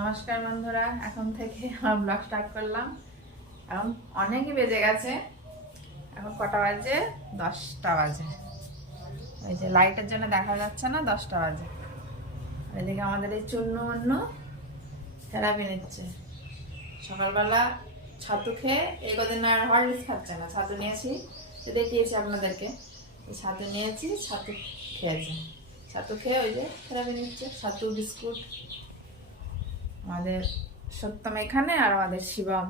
নমস্কার বন্ধুরা, এখন থেকে আমার ব্লগ স্টার্ট করলাম। এখন অনেকই বেজে গেছে। এখন কটা বাজে? 10টা বাজে। ওই যে লাইটের জন্য দেখা যাচ্ছে না, 10টা বাজে। এদিকে আমাদের এই চূর্ণ থেরাপি নিচ্ছে। সকালবেলা ছাতু খেয়ে এই কদিন আর হরলিক্স খাচ্ছে না, ছাতু নিয়েছি, দেখিয়েছি আপনাদেরকে। ছাতু নিয়েছি, ছাতু খেয়েছে। ছাতু খেয়ে ওই যে থেরাপি নিচ্ছে, ছাতু বিস্কুট। আমাদের সত্যম এখানে, আর আমাদের শিবম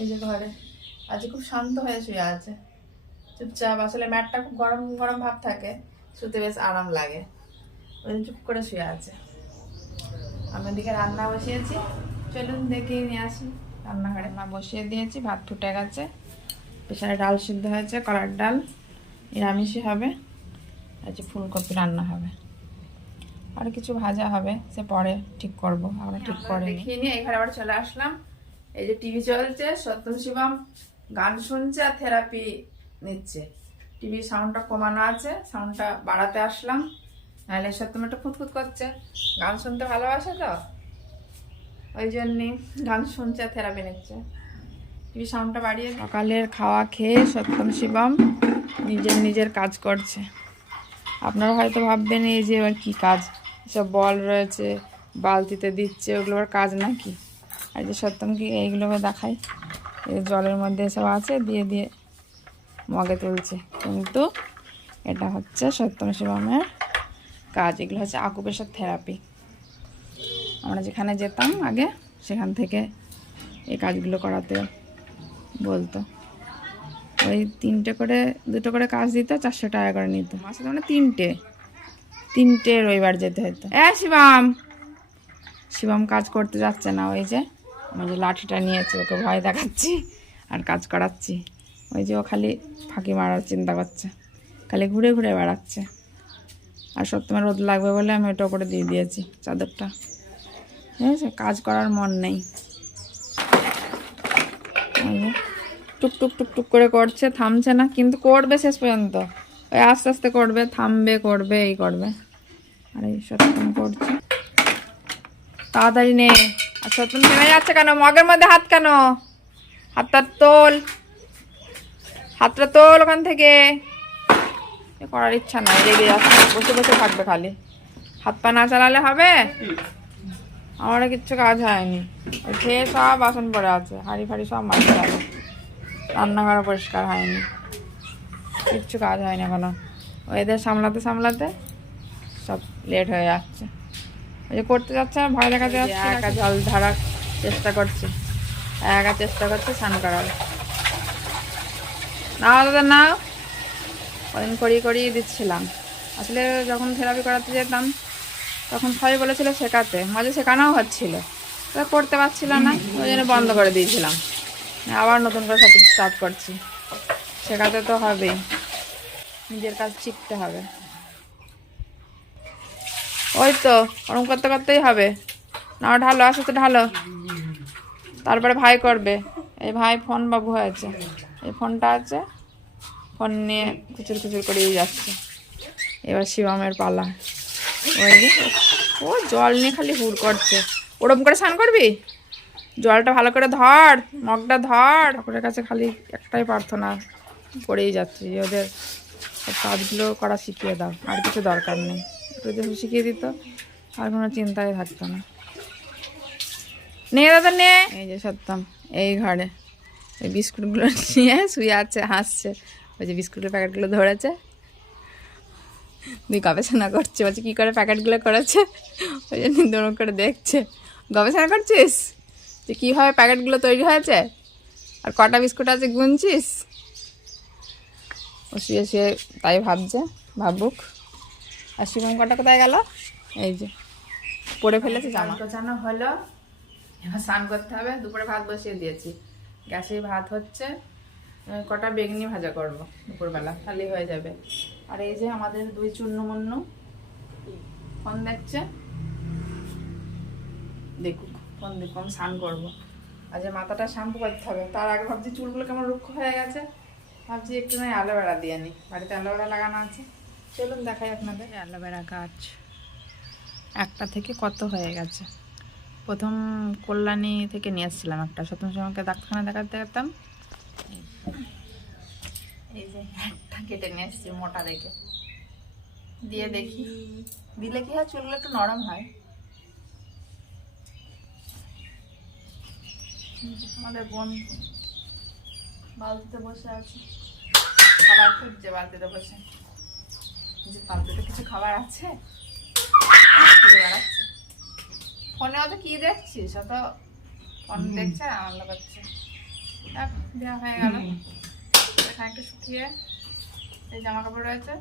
এই যে ঘরে। আজ খুব শান্ত হয়ে শুয়ে আছে, চুপচাপ। আসলে ম্যাটটা খুব গরম গরম ভাব থাকে, শুতে বেশ আরাম লাগে, ওই চুপ করে শুয়ে আছে। আমি দিকে রান্না বসিয়েছি, চলুন দেখে নিয়ে আসি। রান্নাঘরে রান্না বসিয়ে দিয়েছি, ভাত ফুটে গেছে, প্রেসারে ডাল সিদ্ধ হয়েছে, কলার ডাল, নিরামিষই হবে। আজ ফুলকপি রান্না হবে, আর কিছু ভাজা হবে, সে পরে ঠিক করবো, আমরা ঠিক করে দেখিয়ে নিয়ে এখানে আবার চলে আসলাম। এই যে টিভি চলছে, সত্যম শিবম গান শুনছে আর থেরাপি নিচ্ছে। টিভির সাউন্ডটা কমানো আছে, সাউন্ডটা বাড়াতে আসলাম, নাহলে সত্যম একটু খুঁতখুত করছে। গান শুনতে ভালোবাসে তো, ওই জন্যই গান শুনছে আর থেরাপি নিচ্ছে। টিভি সাউন্ডটা বাড়িয়ে। সকালের খাওয়া খেয়ে সত্যম শিবম নিজের কাজ করছে। আপনারা হয়তো ভাববেন এই যে এবার কী কাজ, সব বল রয়েছে বালতিতে দিচ্ছে, ওগুলো আবার কাজ নাকি? আর যে সত্যমকে এইগুলোকে দেখাই, এই জলের মধ্যে সব আছে, দিয়ে দিয়ে মগে তুলছে, কিন্তু এটা হচ্ছে সত্যম শিবমের কাজ। এগুলো হচ্ছে আকুপ্রেশার থেরাপি। আমরা যেখানে যেতাম আগে, সেখান থেকে এই কাজগুলো করাতে বলতো। ওই 2টো করে কাজ দিত, 400 টাকা করে নিত মাসে, মানে 3টে রবিবার যেতে হতো। শিবম কাজ করতে যাচ্ছে না, ওই যে আমি যে লাঠিটা নিয়েছি, ওকে ভয় দেখাচ্ছি আর কাজ করাচ্ছি। ওই যে ও খালি ফাঁকি মারার চিন্তা করছে, খালি ঘুরে ঘুরে বেড়াচ্ছে। আর সত্যমের রোদ লাগবে বলে আমি ওটা করে দিয়ে দিয়েছি চাদরটা, ঠিক আছে? কাজ করার মন নেই, টুকটুক টুকটুক করে করছে, থামছে না, কিন্তু করবে শেষ পর্যন্ত। ওই আস্তে আস্তে করবে, থামবে, করবে, এই করবে। আর এই সত্যম করছে, তাড়াতাড়ি নে। আর সত্যম থেমে যাচ্ছে কেন? মগের মধ্যে হাত কেন? হাতটা তোল, হাতটা তোল ওখান থেকে। করার ইচ্ছা নাই, রেগে যাচ্ছে, বসে বসে থাকবে খালি। হাত পা না চালালে হবে? আমারও কিচ্ছু কাজ হয়নি, ওই খেয়ে সব বাসন পড়ে আছে, হাঁড়ি ফাড়ি সব মাঝে যাবে, রান্নাঘর পরিষ্কার হয়নি, কিচ্ছু কাজ হয়নি এখনো। এদের সামলাতে সামলাতে সব লেট হয়ে যাচ্ছে। ওই যে করতে যাচ্ছে, ভয় দেখাতে যাচ্ছে, একা জল ধরার চেষ্টা করছে, একা চেষ্টা করছে স্নান করার। নাও দাদা নাও, কদিন করিয়ে দিচ্ছিলাম। আসলে যখন থেরাপি করাতে যেতাম তখন সবাই বলেছিল শেখাতে, মাঝে শেখানোও হচ্ছিল, করতে পারছিল না, ওই জন্য বন্ধ করে দিয়েছিলাম। আবার নতুন করে সব কিছু স্টার্ট করছি। শেখাতে তো হবেই, নিজের কাজ শিখতে হবে। ওই তো ওরকম করতে করতেই হবে। না ঢালো, আসো তো ঢালো, তারপরে ভাই করবে। এই ভাই ফোন বাবু হয়েছে, এই ফোনটা আছে, ফোন নিয়ে খুচুর খুচুর করেই যাচ্ছে। এবার শিবমের পালা। ওই যে ও জল নিয়ে খালি হুড় করছে। ওরম করে স্নান করবি? জলটা ভালো করে ধর, মগটা ধর। ঠাকুরের কাছে খালি একটাই প্রার্থনা করেই যাচ্ছি, যে ওদের কাজগুলো করা শিখিয়ে দাও, আর কিছু দরকার নেই। একটু যদি শিখিয়ে দিত আর কোনো চিন্তাই থাকতো না। নে দাদা নে। এই যে সত্যম এই ঘরে ওই বিস্কুটগুলো নিয়ে শুয়ে আছে, হাসছে। ওই যে বিস্কুটের প্যাকেটগুলো ধরেছে, তুই গবেষণা করছে, বলছে কী করে প্যাকেটগুলো করেছে, ওই জন্য দৌড় করে দেখছে। গবেষণা করছিস যে কীভাবে প্যাকেটগুলো তৈরি হয়েছে আর কটা বিস্কুট আছে গুনছিস? ও শুয়ে শুয়ে তাই ভাবছে, ভাবুক। আর শিবম কটা কোথায় গেল? এই যে পরে ফেলেছে জামা। গোছানো হলো, এবার স্নান করতে হবে। দুপুরে ভাত বসিয়ে দিয়েছি, গ্যাসে ভাত হচ্ছে। কটা বেগুনি ভাজা করবো দুপুরবেলা, খালি হয়ে যাবে। আর এই যে আমাদের 2 চূর্ণমূন্য ফোন দেখছে, দেখুক, ফোন দেখুক, আমি স্নান করবো। আজ মাথাটা শ্যাম্পু করতে হবে, তার আগে ভাবছি চুলগুলো কেমন রুক্ষ হয়ে গেছে, ভাবছি একটু নয় অ্যালোভেরা দিয়ে নিই, বাড়িতে অ্যালোভেরা লাগানো আছে। চলুন দেখাই আপনাদের অ্যালোভেরা গাছ। একটা থেকে কত হয়ে গেছে। প্রথম কল্যাণী থেকে নিয়ে এসেছিলাম একটা, সপ্তম সময়কে ডাক্তারখানা দেখাতে যেতাম। এই যে একটা কেটে নিয়ে এসেছি মোটা দেখে, দিয়ে দেখি দিলে কি হয়, চুলগুলো একটু নরম হয়। আমাদের বন্ধু বালতিতে বসে আছে, খাবার খুঁজছে বালতিতে বসে, যে বালতিতে কিছু খাবার আছে খুঁজে বেড়াচ্ছে। ফোনে অত কি দেখছিস, অত ফোন দেখছে আর আনন্দ করছে। দেওয়া হয়ে গেল, খানিকটা শুকিয়ে এই জামা কাপড় রয়েছে,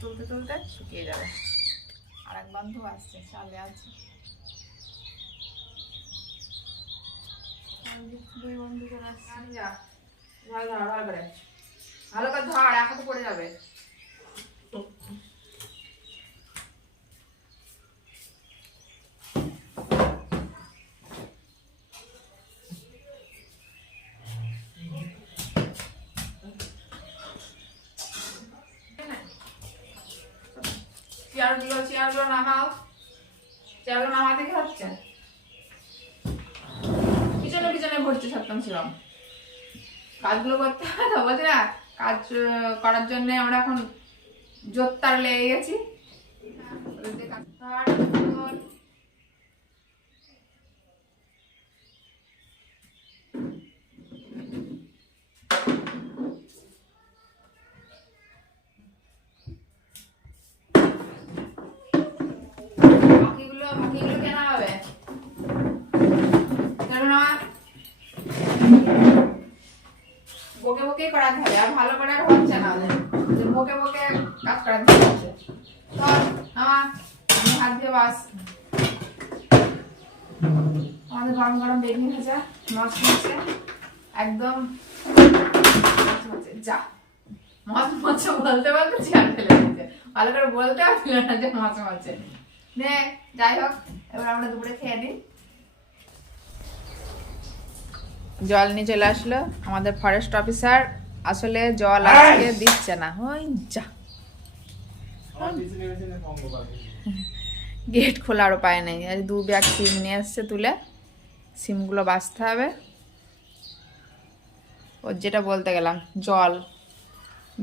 তুলতে তুলতে শুকিয়ে যাবে। আর এক বন্ধু আসছে, চালে আছে, দুই বন্ধু করে আসছে। ভালো করে ধর, এক হাতে পড়ে যাবে। চেয়ারগুলো নামাও, চেয়ারগুলো নামাতে কি হচ্ছে? পিছনে পিছনে ঘুরছে সপ্তম শিবম, কাজগুলো করতে হয় তো, বলছে না কাজ করার জন্য আমরা এখন জোরদার লেগে গেছি। বাকিগুলো কেনা হবে, বকে বকে করাতে হবে, আর ভালো করে আর হচ্ছে না, যে বকে বকে কাজ করাতে হচ্ছে। তো হাত দিয়ে বাস, আমাদের গরম গরম বেগুনি ভাজা মচমচে, একদম যা মচমচে বলতে বলতে চেয়ার ফেলে দিচ্ছে, ভালো করে বলতে পারছিল না যে মচমচে। নে যাই হোক, এবার আমরা দুপুরে খেয়ে দিই। জল নিয়ে চলে আসলো আমাদের ফরেস্ট অফিসার, আসলে জল আজকে দিচ্ছে না। ওই যা, গেট খোলার উপায় নেই। আজ 2 ব্যাগ সিম নিয়ে এসছে তুলে, সিমগুলো বাঁচতে হবে। ওর যেটা বলতে গেলাম,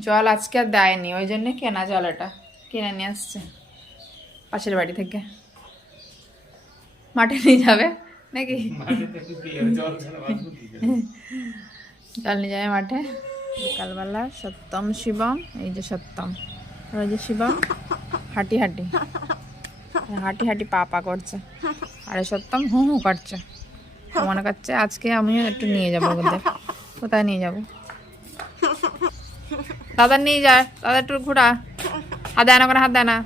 জল আজকে আর দেয়নি, ওই জন্য কেনা জল, এটা কিনে নিয়ে আসছে পাশের বাড়ি থেকে। মাঠে নিয়ে যাবে নাকি, জল নিয়ে যাবে মাঠে বিকালবেলা। সত্যম শিবম, এই যে সত্যম, ওই যে শিবম হাঁটি হাঁটি হাঁটি হাঁটি পা পা করছে, আরে সত্যম হু হু করছে, মনে করছে আজকে আমিও একটু নিয়ে যাবো ওদের। কোথায় নিয়ে যাবো? দাদা নিয়ে যায়, দাদা একটু ঘোরা, হাত দেয় না করে, হাত দেয় না।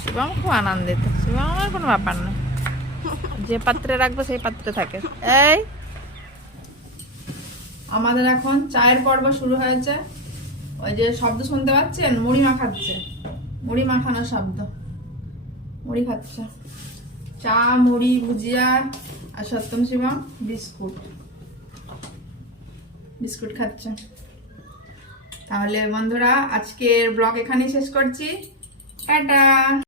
শিবম খুব আনন্দিত, শিবমের কোনো ব্যাপার না, যে পাত্রে রাখবো সেই পাত্রে থাকে। এই আমাদের এখন চায়ের পর্ব শুরু হয়েছে। ওই যে শব্দ শুনতে পাচ্ছেন, মুড়ি মাখাচ্ছে, মুড়ি মাখানোর শব্দ, মুড়ি খাচ্ছে, চা মুড়ি ভুজিয়া, আর সত্যম শিবম বিস্কুট খাচ্ছে। তাহলে বন্ধুরা আজকের ব্লগ এখানেই শেষ করছি, টাটা।